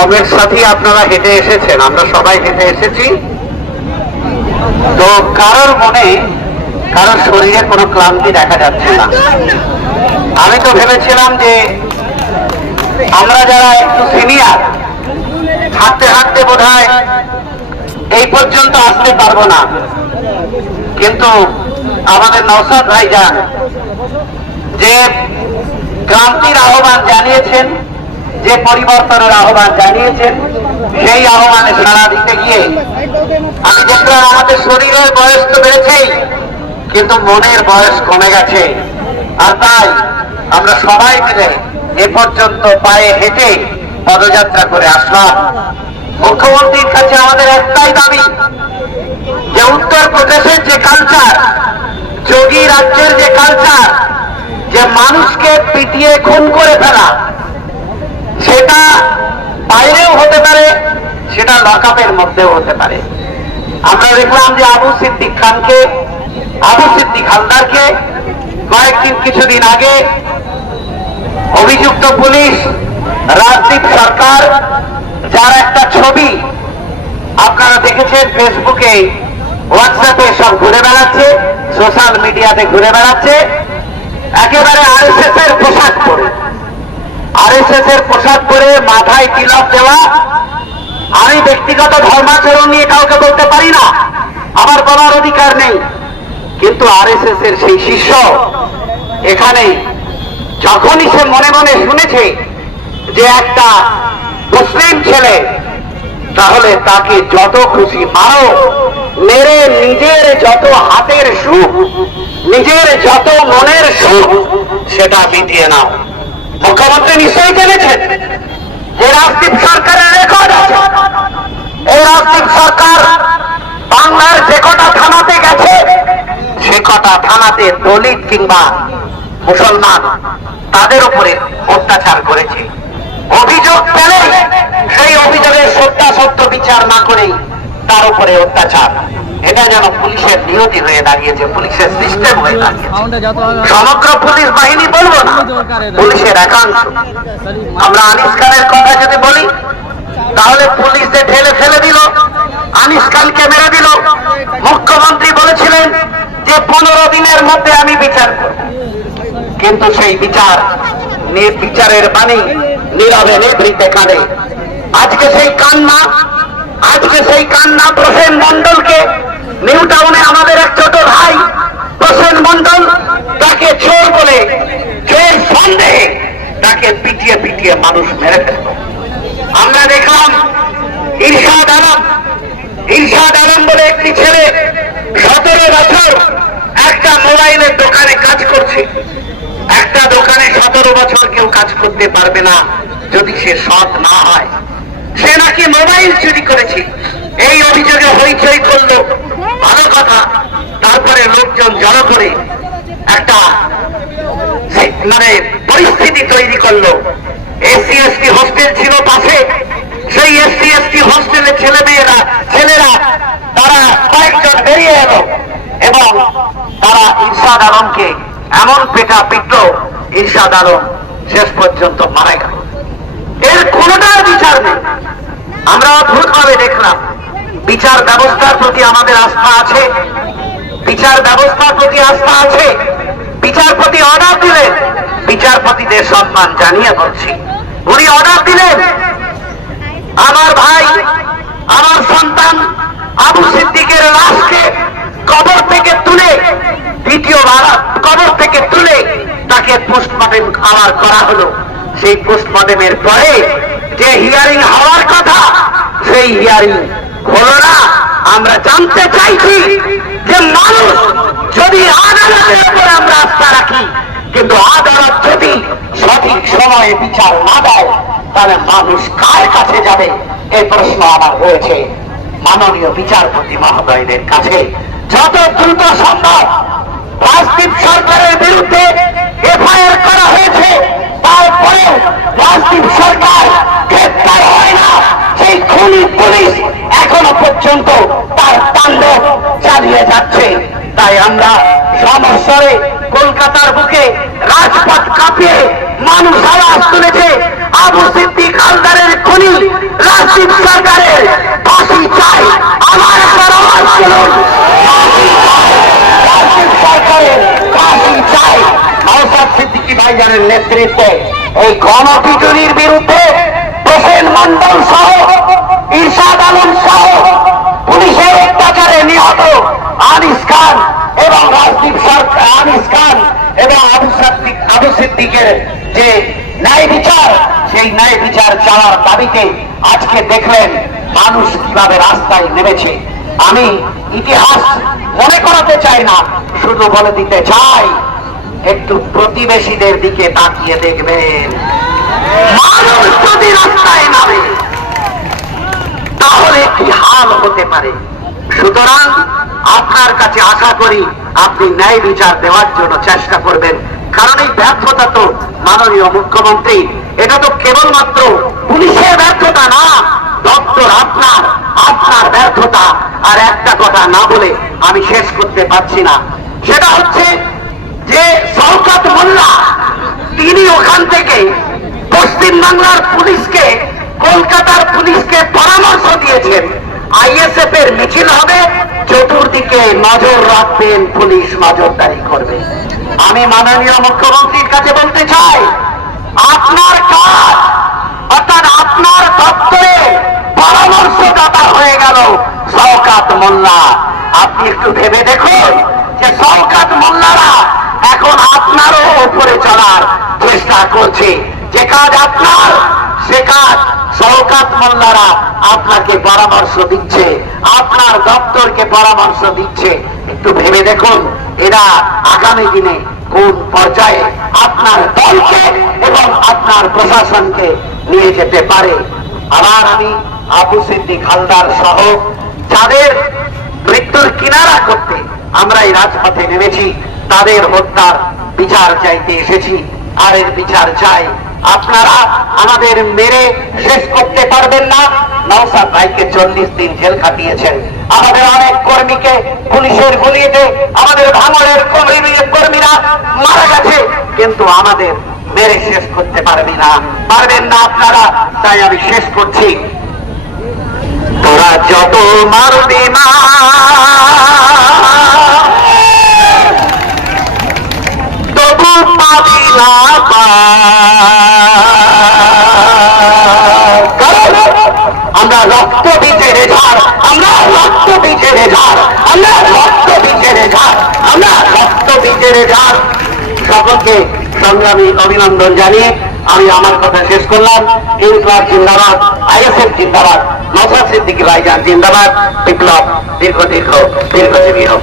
নবের সাথে আপনারা হেঁটে এসেছেন, আমরা সবাই হেঁটে এসেছি। তো কারোর মনে, কারোর শরীরে কোনো ক্লান্তি দেখা যাচ্ছে না। আমি তো ভেবেছিলাম যে আমরা যারা একটু সিনিয়র, হাঁটতে হাঁটতে বোধহয় এই পর্যন্ত আসতে পারবো না, কিন্তু আমাদের নওশাদ ভাইজান যে ক্রান্তির আহ্বান জানিয়েছেন, যে পরিবর্তনের আহ্বান জানিয়েছেন, সেই আহ্বানে সাড়া দিতে গিয়ে আমি দেখলাম আমাদের শরীরের বয়স তো বেড়েছেই, কিন্তু মনের বয়স কমে গেছে। আর তাই আমরা সবাই মিলে এ পর্যন্ত পায়ে হেঁটে পদযাত্রা করে আসলাম। মুখ্যমন্ত্রীর কাছে আমাদের একটাই দাবি, যে উত্তরপ্রদেশের যে কালচার, যোগী রাজ্যের যে কালচার, যে মানুষকে পিটিয়ে খুন করে ফেলা, সেটা বাইরেও হতে পারে, সেটা লকআপের মধ্যেও হতে পারে। আমরা দেখলাম যে আবু সিদ্দিক হালদারকে কিছুদিন আগে অভিযুক্ত পুলিশ রাজদীপ সরকার, যার একটা ছবি আপনারা দেখেছেন ফেসবুকে, হোয়াটসঅ্যাপে সব ঘুরে বেড়াচ্ছে, সোশ্যাল মিডিয়াতে ঘুরে বেড়াচ্ছে, একেবারে আরএসএস এর পোশাক পরে, আরএসএস এর পোশাক পরে মাথায় তিলক দেওয়া। আমি ব্যক্তিগত ধর্মাচরণ নিয়ে কাউকে বলতে পারি না, আমার বলার অধিকার নেই, কিন্তু আরএসএস এর সেই শিষ্য এখানে যখনই সে মনে মনে শুনেছে যে একটা মুসলিম ছেলে, তাহলে তাকে যত খুশি মারো, মেরে নিজের যত হাতের সুখ, নিজের যত মনের সুখ, সেটা মিটিয়ে নাও। মুখ্যমন্ত্রী নিশ্চয়ই জেনেছেন যে রাজদীপ সরকারের রেকর্ড আছে। এই রাজদীপ সরকার বাংলার যে কটা থানাতে গেছে, সে কটা থানাতে দলিত কিংবা মুসলমান তাদের উপরে অত্যাচার করেছে। অভিযোগ পেলে সেই অভিযোগের সত্যাসত্য বিচার না করেই তার উপরে অত্যাচার। এটা যেন পুলিশের নিয়তি হয়ে দাঁড়িয়েছে, পুলিশের সিস্টেম হয়ে দাঁড়িয়েছে। সমগ্র পুলিশ বাহিনী বলবো না, পুলিশের একাংশ। আমরা আনিস খানের কথা যদি বলি, তাহলে পুলিশে ঠেলে ফেলে দিল, আনিস খানকে মেরে দিল। মুখ্যমন্ত্রী বলেছিলেন যে 15 দিনের মধ্যে আমি বিচার করব, কিন্তু সেই বিচারের বাণী নীরবে নিভৃতে কাঁদে। আজকে সেই কান্না প্রসেন মন্ডলকে, নিউ টাউনে আমাদের এক ছোট ভাই প্রসেন মন্ডল, তাকে চোর বলে, চোর সন্দেহে তাকে পিটিয়ে পিটিয়ে মানুষ মেরে ফেলত। আমরা দেখলাম ইরশাদ আলম বলে একটি ছেলে 17 বছর একটা মোবাইলের দোকানে কাজ করছে। একটা দোকানে 17 বছর কেউ কাজ করতে পারবে না যদি সে সৎ না হয়। সে নাকি মোবাইল চুরি করেছে, এই অভিযোগে হইচই করলো, ভালো কথা। তারপরে লোকজন জড়ো করে একটা পরিস্থিতি তৈরি করলো। এসসি এসটি হোস্টেল ছিল পাশে, সেই এসসি এসটি হোস্টেলের ছেলেরা তারা কয়েকজন বেরিয়ে এলো এবং তারা ইরশাদ আলমকে এমন পেটা পিটল, ইরশাদ আলম শেষ পর্যন্ত মারা গেল। এর কোনটার বিচার নেই। আমরা অদ্ভুতভাবে দেখলাম। বিচার ব্যবস্থার প্রতি আমাদের আস্থা আছে, বিচার ব্যবস্থার প্রতি আস্থা আছে। বিচারপতি অর্ডার দিলেন, বিচারপতিদের সম্মান জানিয়ে বলছি, উনি অর্ডার দিলেন আমার ভাই, আমার সন্তান আবু সিদ্দিকের লাশকে কবর থেকে তুলে, দ্বিতীয়বার কবর থেকে তুলে তাকে পোস্টমর্টেম আবার করা হলো। সেই পোস্টমর্টেমের পরে যে হিয়ারিং হওয়ার কথা, সেই হিয়ারিং হলো না। আমরা জানতে চাইছি যে মানুষ যদি আদালতের উপরে আমরা আস্থা রাখি, কিন্তু আদালত যদি সঠিক সময়ে বিচার না দেয়, তাহলে মানুষ কার কাছে যাবে? এই প্রশ্ন আমার রয়েছে মাননীয় বিচারপতি মহোদয়দের কাছে। যত দ্রুত সম্ভব রাজদীপ সরকারের বিরুদ্ধে এফআইআর করা হয়েছে, তারপরে রাজদীপ সরকার গ্রেপ্তার হয় না, সেই খুনি পুলিশ এখনো পর্যন্ত তার তাণ্ডব চালিয়ে যাচ্ছে। তাই আমরা সমস্যারে কলকাতার বুকে রাজপথ কাঁপিয়ে মানুষ আওয়াজ তুলেছে, আবু সিদ্দিক হালদারের খুনি রাজীব সরকারের ফাঁসি চাই। আমার একবার আওয়াজ তুলুন, ফাঁসি চাই, রাজীব সরকারের ফাঁসি চাই। নওশাদ সিদ্দিকী ভাইজানের নেতৃত্বে এই গণপিটুনির বিরুদ্ধে হোসেন মন্ডল সহ ইরশাদ আলম সহ পুলিশের অত্যাচারে নিহত আনিস খান এবং রাজদীপ সরকার, আনিস খান এবং আবু সিদ্দিকের যে ন্যায় বিচার, সেই ন্যায় বিচার চাওয়ার দাবিতে আজকে দেখলেন মানুষ কিভাবে রাস্তায় নেমেছে। আমি ইতিহাস মনে করাতে চাই না, শুধু বলে দিতে চাই একটু প্রতিবেশীদের দিকে তাকিয়ে দেখবেন। মানুষ যদি রাস্তায় নামে তাহলে কি হাল হতে পারে। সুতরাং আপনার কাছে আশা করি আপনি ন্যায় বিচার দেওয়ার জন্য চেষ্টা করবেন, কারণ এই ব্যর্থতা তো মাননীয় মুখ্যমন্ত্রী, এটা তো কেবলমাত্র পুলিশের ব্যর্থতা না, দপ্তর আপনার আপনার ব্যর্থতা। আর একটা কথা না বলে আমি শেষ করতে পারছি না, সেটা হচ্ছে যে শওকত মোল্লা তিনি ওখান থেকে পশ্চিম বাংলার পুলিশকে, কলকাতার পুলিশকে পরামর্শ দিয়েছেন আইএসএফ এর মিছিল হবে, চতুর্দিকে নজর রাখবেন, পুলিশ নজরদারি করবে। আমি মাননীয় মুখ্যমন্ত্রীর কাছে বলতে চাই, আপনার কাজ অর্থাৎ আপনার দপ্তরে পরামর্শদাতা হয়ে গেল শওকত মোল্লা। আপনি একটু ভেবে দেখুন যে শওকত মোল্লারা এখন আপনারও উপরে চলার চেষ্টা করছে। যে কাজ আপনার, সে কাজ শওকত মোল্লারা আপনাকে পরামর্শ দিচ্ছে, আপনার দপ্তরকে পরামর্শ দিচ্ছে। একটু ভেবে দেখুন এরা আগামী দিনে কোন পর্যায়ে আপনার দলকে এবং আপনার প্রশাসনকে নিয়ে যেতে পারে। আবার আমি আবু সিদ্দিক হালদার সহ যাদের মৃত্যুর কিনারা করতে আমরা এই রাজপথে নেমেছি, তাদের হত্যার বিচার চাইতে এসেছি। আর এর বিচার চাই। আপনারা আমাদের মেরে শেষ করতে পারবেন না। নওশাদ ভাইকে 40 দিন জেল খাটিয়েছেন, আমাদের অনেক কর্মীকে পুলিশের গুলিতে আমাদের ভাঙড়ের কর্মীরা মারা গেছে, কিন্তু আমাদের মেরে শেষ করতে পারবেন না আপনারা। তাই আমি শেষ করছি, তোরা যত মারবি না তবু পাবি না, আমরা রক্ত বীজের ঝাড়, আমরা রক্ত বীজের ঝাড়, আমরা রক্ত বীজের ঝাড়, আমরা রক্ত বীজের ঝাড়। সকলকে সংগ্রামী অভিনন্দন জানিয়ে আমি আমার কথা শেষ করলাম। ইনকলাব জিন্দাবাদ, আইএসএফ জিন্দাবাদ, নওশাদ সিদ্দিকী ভাইজান জিন্দাবাদ। বিপ্লব দীর্ঘজীবী হোক।